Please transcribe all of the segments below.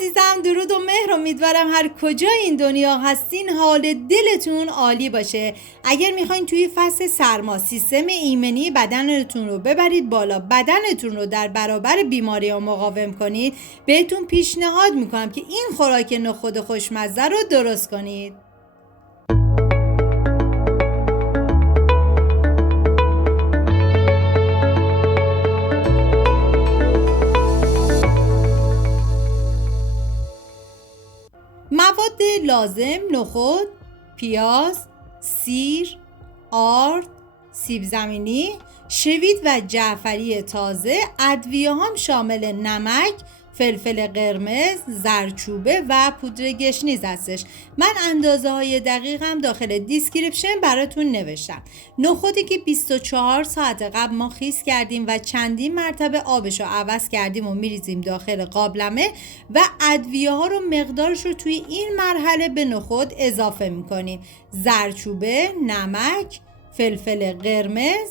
عزیزم، درود و مهر. امیدوارم هر کجا این دنیا هستین حال دلتون عالی باشه. اگر میخواین توی فصل سرما سیستم ایمنی بدنتون رو ببرید بالا، بدنتون رو در برابر بیماری ها مقاوم کنید، بهتون پیشنهاد میکنم که این خوراک نخود خوشمزه رو درست کنید. مواد لازم: نخود، پیاز، سیر، آرد، سیب زمینی، شوید و جعفری تازه. ادویه هم شامل نمک، فلفل قرمز، زردچوبه و پودر گشنیز هستش. من اندازه های دقیقم داخل دیسکریپشن براتون نوشتم. نخودی که 24 ساعت قبل ما خیس کردیم و چندین مرتبه آبش رو عوض کردیم و میریزیم داخل قابلمه و ادویه ها رو مقدارش رو توی این مرحله به نخود اضافه میکنیم: زردچوبه، نمک، فلفل قرمز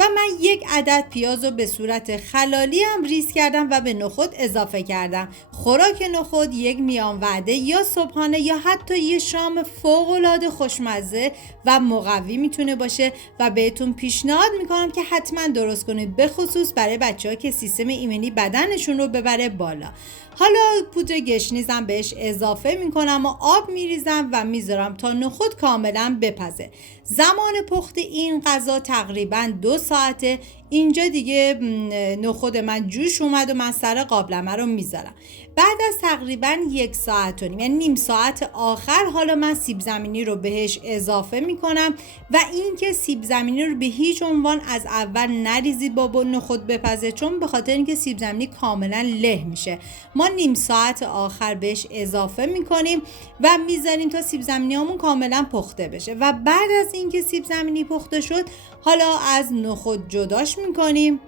و من یک عدد پیاز رو به صورت خلالی هم ریز کردم و به نخود اضافه کردم. خوراک نخود یک میان وعده یا صبحانه یا حتی یه شام فوق‌العاده خوشمزه و مقوی میتونه باشه و بهتون پیشنهاد میکنم که حتما درست کنید، به خصوص برای بچه‌ها که سیستم ایمنی بدنشون رو ببره بالا. حالا پودر گشنیزم بهش اضافه میکنم و آب میریزم و میذارم تا نخود کاملا بپزه. زمان پخت این غذا تقریبا 2 ساعته. اینجا دیگه نخود من جوش اومد و من سر قابلمه رو میذارم. بعد از تقریبا 1 ساعت و نیم، یعنی نیم ساعت آخر، حالا من سیب زمینی رو بهش اضافه میکنم و اینکه سیب زمینی رو به هیچ عنوان از اول نریزید با نخود بپزه، چون به خاطر اینکه سیب زمینی کاملا له میشه. ما نیم ساعت آخر بهش اضافه میکنیم و میذاریم تا سیب زمینی همون کاملا پخته بشه و بعد از اینکه سیب زمینی پخته شد حالا از نخود جداش میکنیم.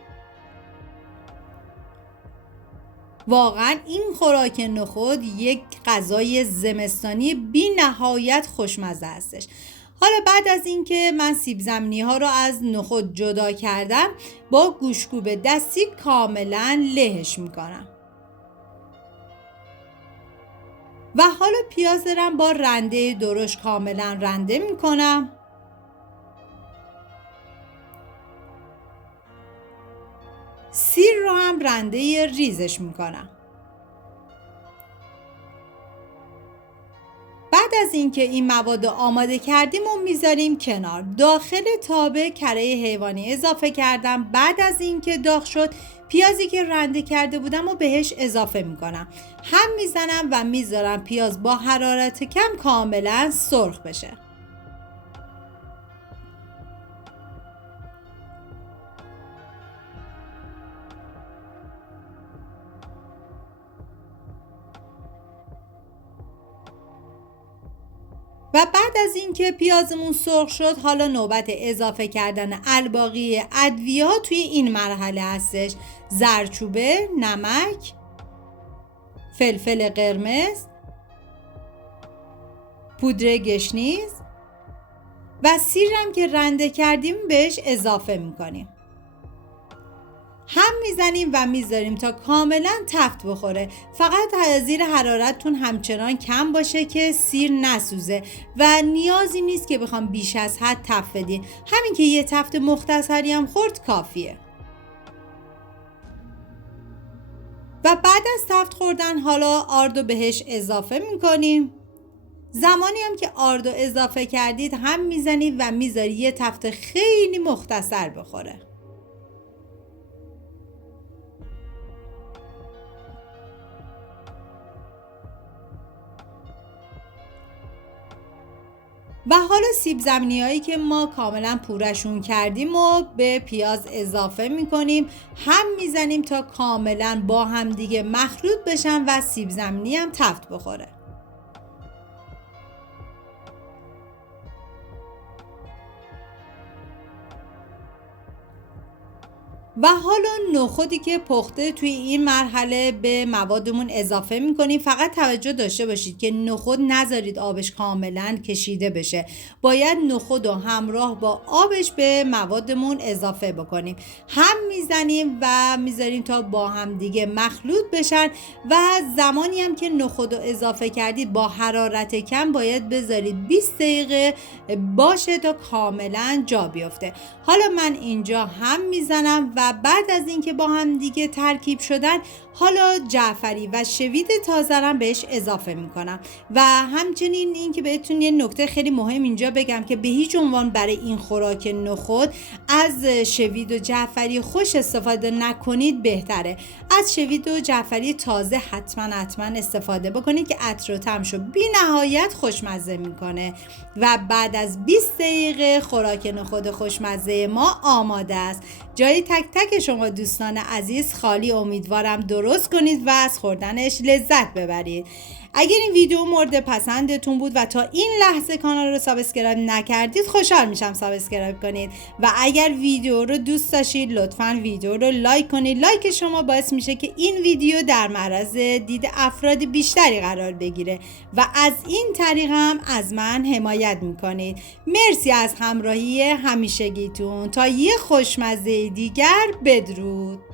واقعا این خوراک نخود یک غذای زمستانی بی نهایت خوشمزه هستش. حالا بعد از اینکه من سیب زمینی ها رو از نخود جدا کردم، با گوشت‌کوب دستی کاملا لهش میکنم و حالا پیاز رو با رنده درشت کاملا رنده میکنم. سیر رو هم رنده ریزش میکنم. بعد از اینکه این مواد آماده کردیم و میذاریم کنار، داخل تابه کره حیوانی اضافه کردم. بعد از اینکه داغ شد، پیازی که رنده کرده بودم و بهش اضافه میکنم، هم میزنم و میذارم پیاز با حرارت کم کاملا سرخ بشه. و بعد از اینکه پیازمون سرخ شد، حالا نوبت اضافه کردن الباقی ادویه ها توی این مرحله هستش: زردچوبه، نمک، فلفل قرمز، پودر گشنیز و سیرم که رنده کردیم بهش اضافه میکنیم. هم میزنیم و میذاریم تا کاملا تفت بخوره. فقط زیر حرارتتون همچنان کم باشه که سیر نسوزه و نیازی نیست که بخوام بیش از حد تفت بدین. همین که یه تفت مختصری هم خورد کافیه. و بعد از تفت خوردن حالا آردو بهش اضافه میکنیم. زمانی هم که آردو اضافه کردید هم میزنید و میذارید یه تفت خیلی مختصر بخوره. و حالا سیب زمینی هایی که ما کاملا پورشون کردیم و به پیاز اضافه میکنیم، هم میزنیم تا کاملا با هم دیگه مخلوط بشن و سیب زمینی هم تفت بخوره. و حالا نخودی که پخته توی این مرحله به موادمون اضافه میکنیم. فقط توجه داشته باشید که نخود نذارید آبش کاملا کشیده بشه، باید نخود رو همراه با آبش به موادمون اضافه بکنیم، هم میزنیم و میذاریم تا با هم دیگه مخلوط بشن و زمانی هم که نخود رو اضافه کردید با حرارت کم باید بذارید 20 دقیقه باشه تا کاملا جا بیفته. حالا من اینجا هم میزنم و بعد از اینکه با هم دیگه ترکیب شدن حالا جعفری و شوید تازه رو بهش اضافه میکنم. و همچنین این که بهتون یه نکته خیلی مهم اینجا بگم که به هیچ عنوان برای این خوراک نخود از شوید و جعفری خوش استفاده نکنید، بهتره از شوید و جعفری تازه حتما استفاده بکنید که عطر و طعمشو بی نهایت خوشمزه میکنه. و بعد از 20 دقیقه خوراک نخود خوشمزه ما آماده است. جای تک تک شما دوستان عزیز خالی، امیدوارم درست کنید و از خوردنش لذت ببرید. اگر این ویدیو مورد پسندتون بود و تا این لحظه کانال رو سابسکرایب نکردید، خوشحال میشم سابسکرایب کنید و اگر ویدیو رو دوست داشتید لطفاً ویدیو رو لایک کنید. لایک شما باعث میشه که این ویدیو در معرض دید افراد بیشتری قرار بگیره و از این طریق هم از من حمایت میکنید. مرسی از همراهی همیشگیتون. تا یه خوشمزه دیگر، بدرود.